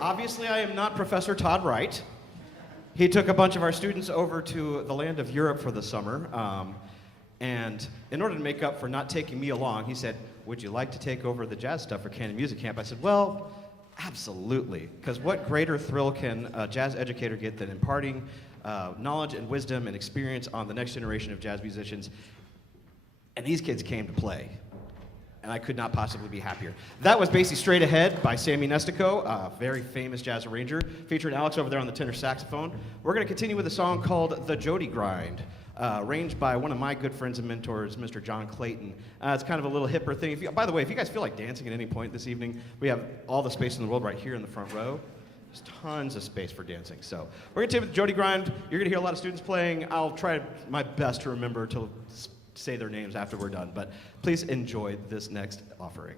Obviously, I am not Professor Todd Wright. He took a bunch of our students over to the land of Europe for the summer, and in order to make up for not taking me along, he said, "Would you like to take over the jazz stuff for Cannon Music Camp?" I said, "Well, absolutely, because what greater thrill can a jazz educator get than imparting knowledge and wisdom and experience on the next generation of jazz musicians?" And these kids came to play, and I could not possibly be happier. That was Basie-Straight Ahead by Sammy Nestico, a very famous jazz arranger, featuring Alex over there on the tenor saxophone. We're going to continue with a song called The Jody Grind, arranged by one of my good friends and mentors, Mr. John Clayton. It's kind of a little hipper thing. By the way, if you guys feel like dancing at any point this evening, we have all the space in the world right here in the front row. There's tons of space for dancing. So we're going to take with Jody Grind. You're going to hear a lot of students playing. I'll try my best to remember to say their names after we're done, but please enjoy this next offering.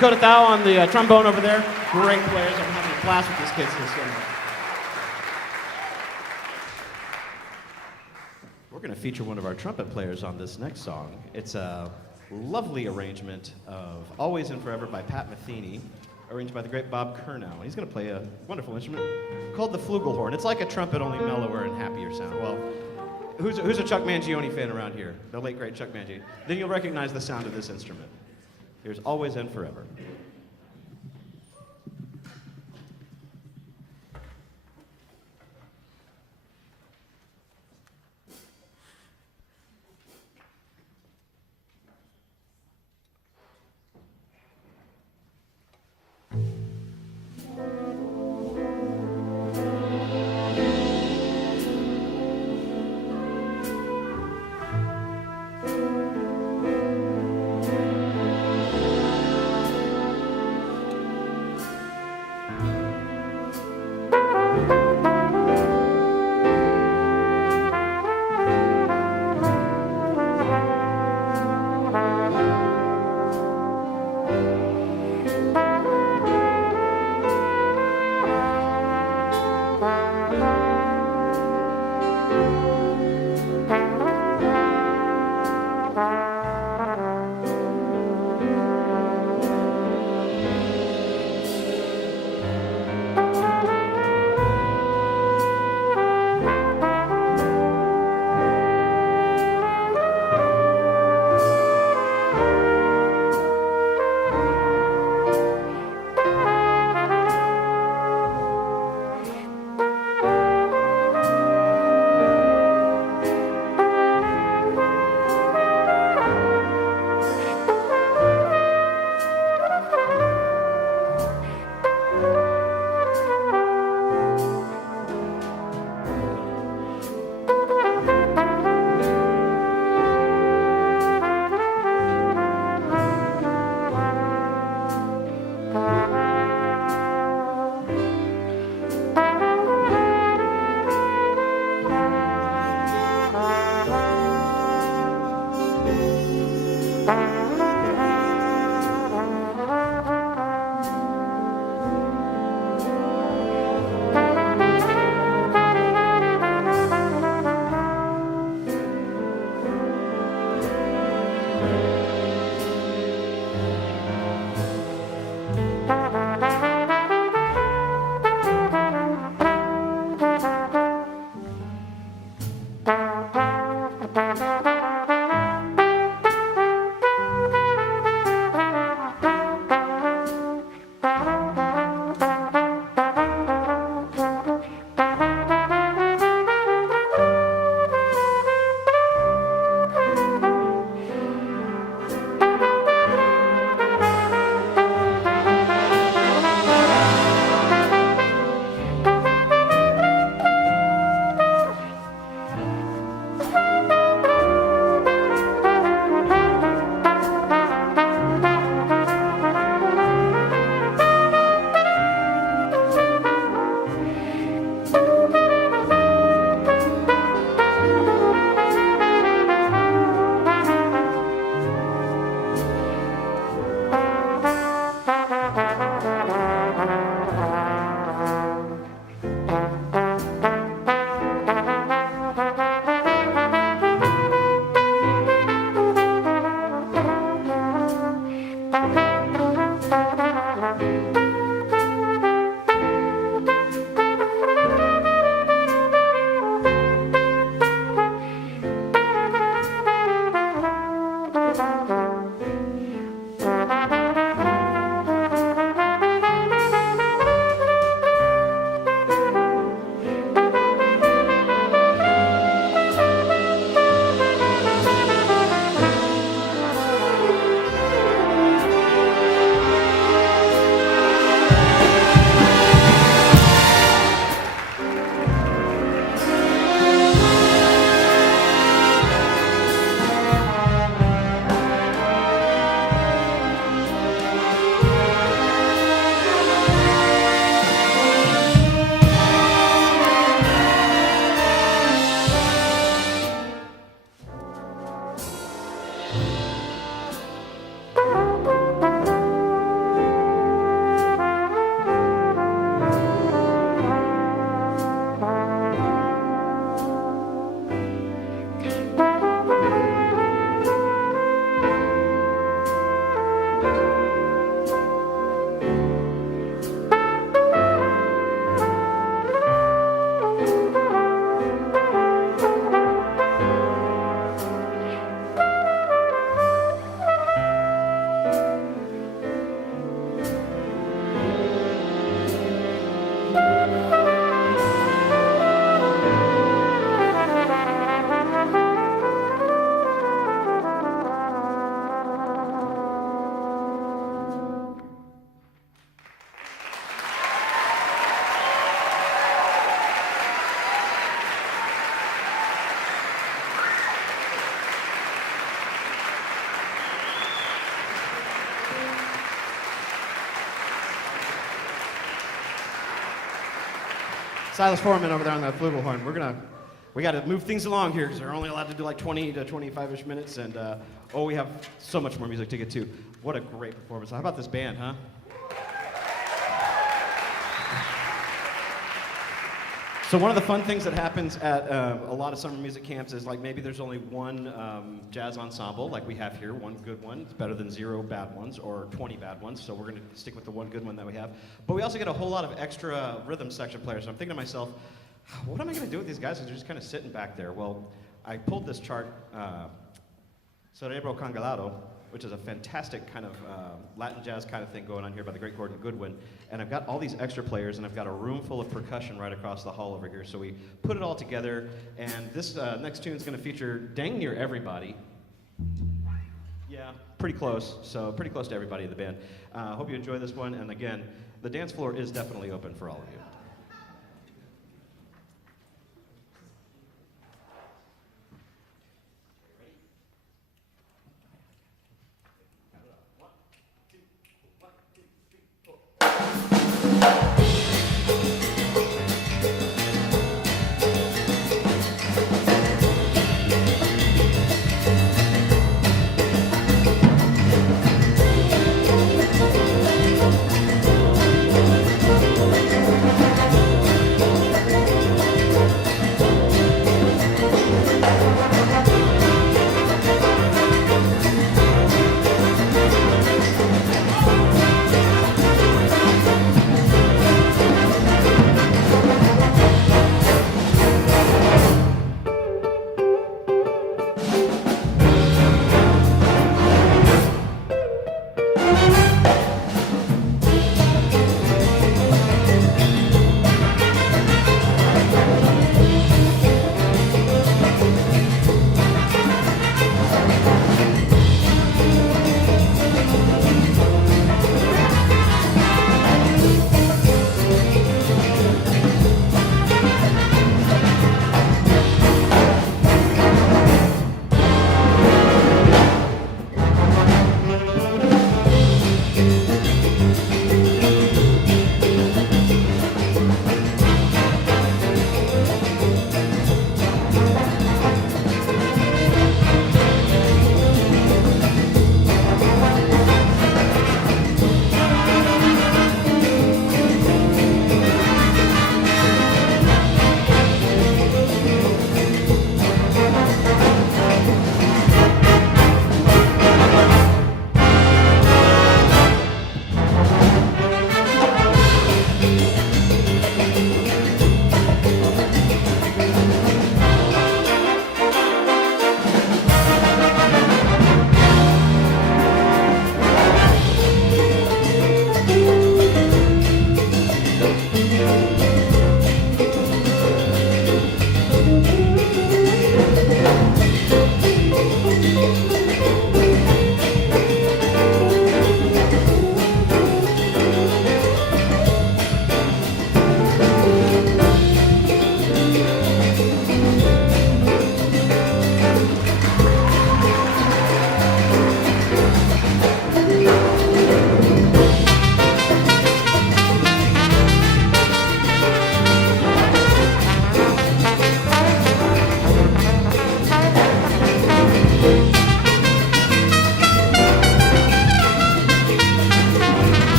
Dakota Thao on the trombone over there. Great players. I'm having a blast with these kids this summer. We're going to feature one of our trumpet players on this next song. It's a lovely arrangement of Always and Forever by Pat Metheny, arranged by the great Bob Curnow. He's going to play a wonderful instrument called the flugelhorn. It's like a trumpet, only mellower and happier sound. Well, who's a Chuck Mangione fan around here? The late, great Chuck Mangione. Then you'll recognize the sound of this instrument. Here's Always and Forever. Silas Foreman over there on that flugelhorn. We got to move things along here because we're only allowed to do like 20 to 25-ish minutes, and we have so much more music to get to. What a great performance. How about this band, huh? So one of the fun things that happens at a lot of summer music camps is like maybe there's only one jazz ensemble like we have here, one good one. It's better than 0 bad ones or 20 bad ones, so we're going to stick with the one good one that we have. But we also get a whole lot of extra rhythm section players. So I'm thinking to myself, what am I going to do with these guys? They're just kind of sitting back there. Well, I pulled this chart, Cerebro Congelado, which is a fantastic kind of Latin jazz kind of thing going on here by the great Gordon Goodwin. And I've got all these extra players, and I've got a room full of percussion right across the hall over here. So we put it all together, and this next tune is going to feature dang near everybody. Yeah, pretty close. So pretty close to everybody in the band. Hope you enjoy this one. And again, the dance floor is definitely open for all of you.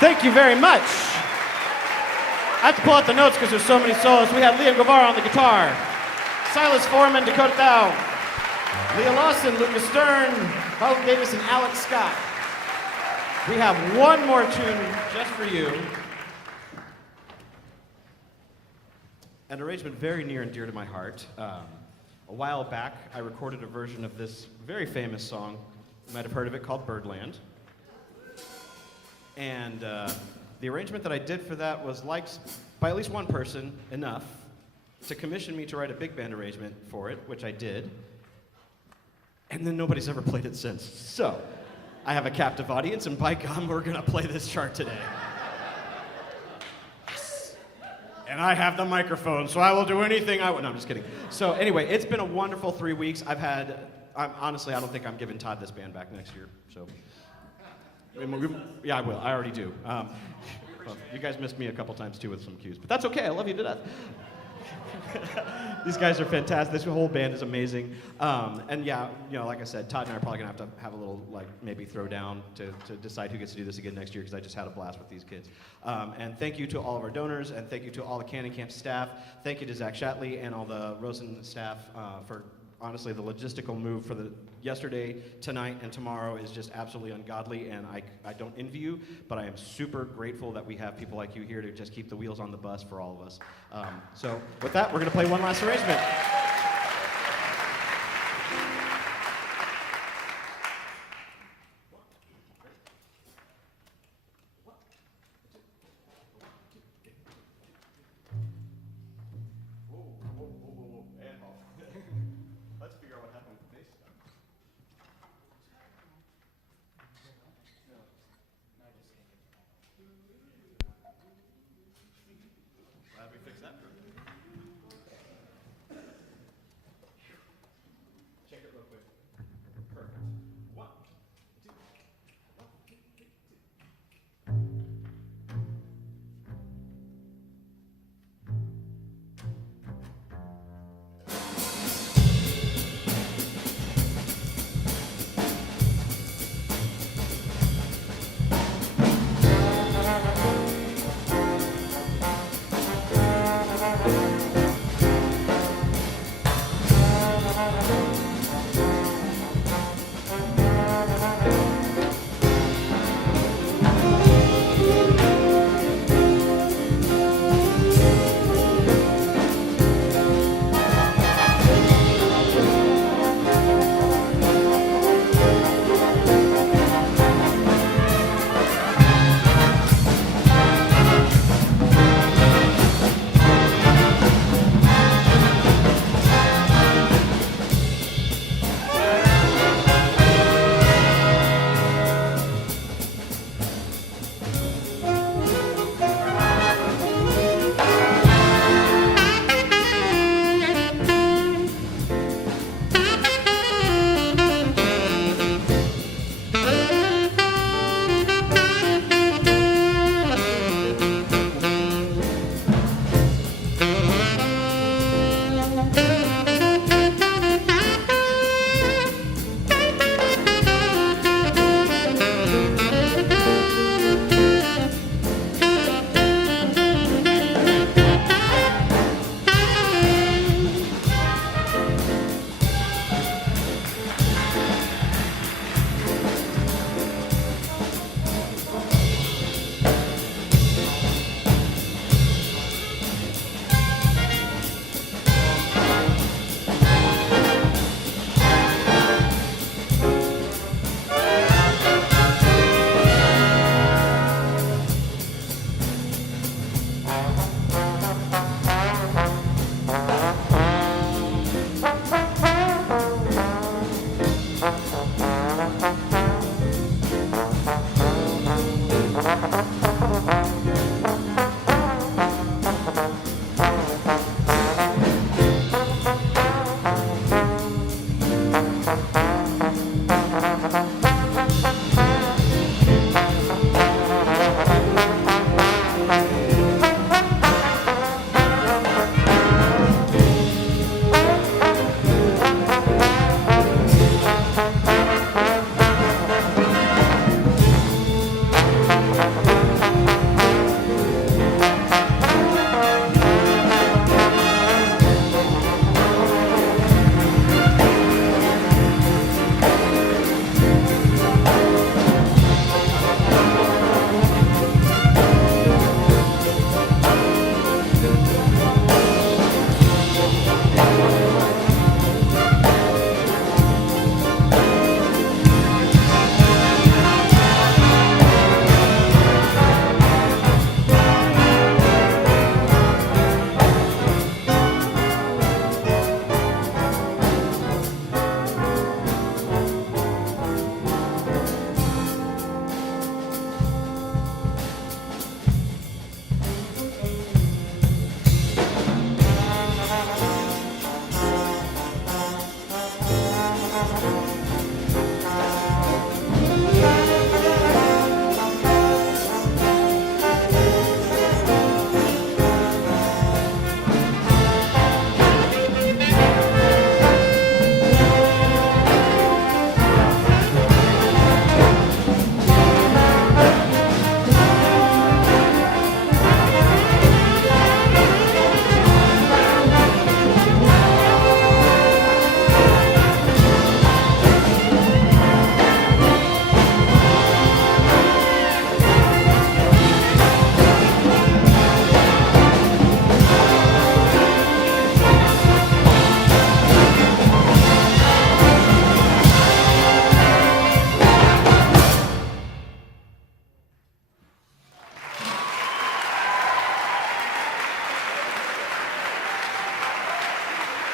Thank you very much. I have to pull out the notes because there's so many solos. We have Liam Guevara on the guitar, Silas Foreman, Dakota Dow, Leah Lawson, Lucas Stern, Holden Davis, and Alex Scott. We have one more tune just for you. An arrangement very near and dear to my heart. A while back, I recorded a version of this very famous song. You might have heard of it, called Birdland. And the arrangement that I did for that was liked by at least one person enough to commission me to write a big band arrangement for it, which I did. And then nobody's ever played it since. So, I have a captive audience, and by God, we're gonna play this chart today. Yes. And I have the microphone, so I will do anything I want. No, I'm just kidding. So anyway, it's been a wonderful 3 weeks. Honestly, I don't think I'm giving Todd this band back next year, so. Yeah, I will. I already do. Well, you guys missed me a couple times too with some cues, but that's okay. I love you to death. These guys are fantastic. This whole band is amazing. And yeah, like I said, Todd and I are probably gonna have to have a little, maybe throw down to decide who gets to do this again next year, because I just had a blast with these kids. And thank you to all of our donors, and thank you to all the Cannon Camp staff. Thank you to Zach Shatley and all the Rosen staff for honestly the logistical move for the yesterday, tonight, and tomorrow is just absolutely ungodly, and I don't envy you, but I am super grateful that we have people like you here to just keep the wheels on the bus for all of us. So with that, we're going to play one last arrangement. Let's figure out what happened with the bass stuff. Glad we fixed that.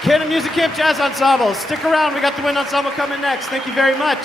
Canon Music Camp Jazz Ensemble. Stick around. We got the wind ensemble coming next. Thank you very much.